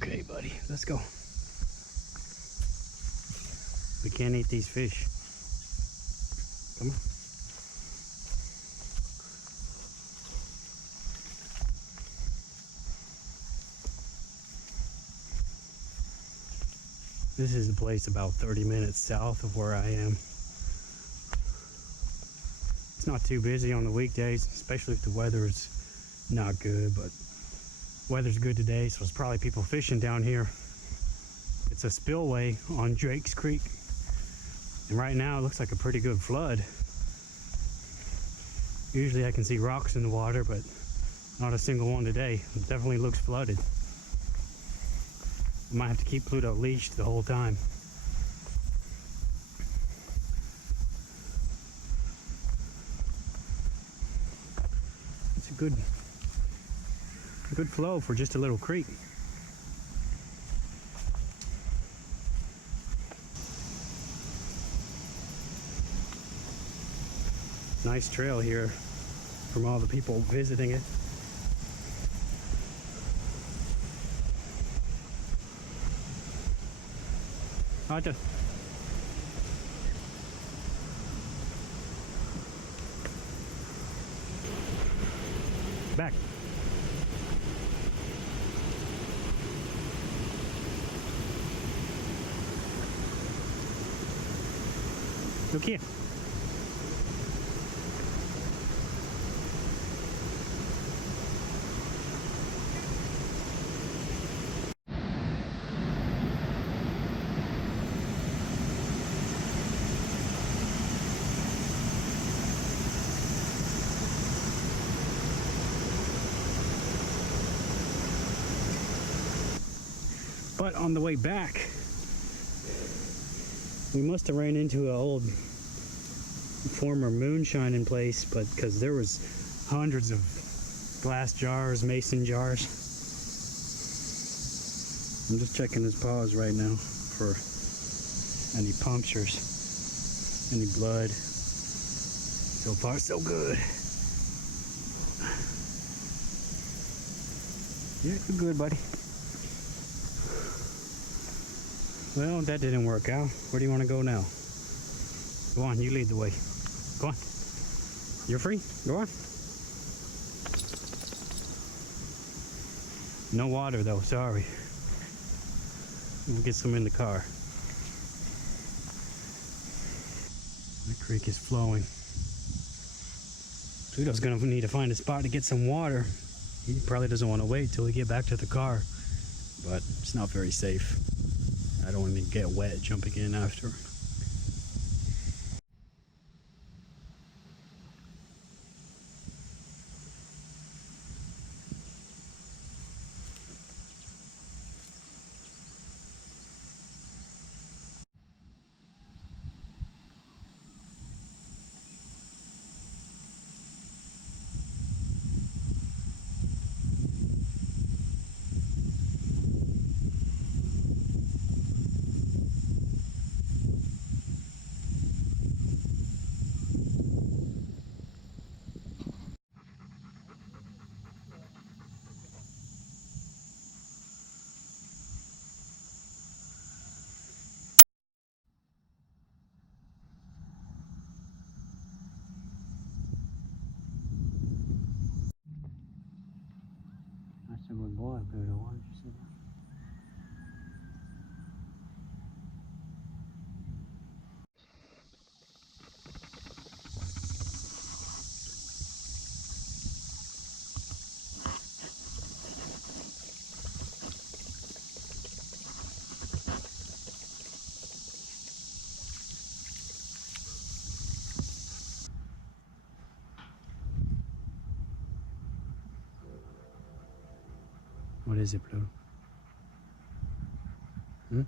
Okay, buddy, let's go. We can't eat these fish. Come on. This is a place about 30 minutes south of where I am. It's not too busy on the weekdays, especially if the weather is not good, but weather's good today, so there's probably people fishing down here. It's a spillway on Drake's Creek, and right now it looks like a pretty good flood. Usually I can see rocks in the water, but not a single one today. It definitely looks flooded. I might have to keep Pluto leashed the whole time. It's a good flow for just a little creek. Nice trail here from all the people visiting it. Aja. Back. Look here. But on the way back, we must have ran into an old former moonshining place, but because there was hundreds of glass jars, mason jars. I'm just checking his paws right now for any punctures, any blood. So far, so good. Yeah, you're good, buddy. Well, that didn't work out. Where do you want to go now? Go on, you lead the way. Go on. You're free. Go on. No water though, sorry. We'll get some in the car. The creek is flowing. Pluto's gonna need to find a spot to get some water. He probably doesn't want to wait till we get back to the car, but it's not very safe. I don't want to get wet jumping in after. That's a good boy, Pluto. Why don't you sit down? What is it, Pluto? Hmm?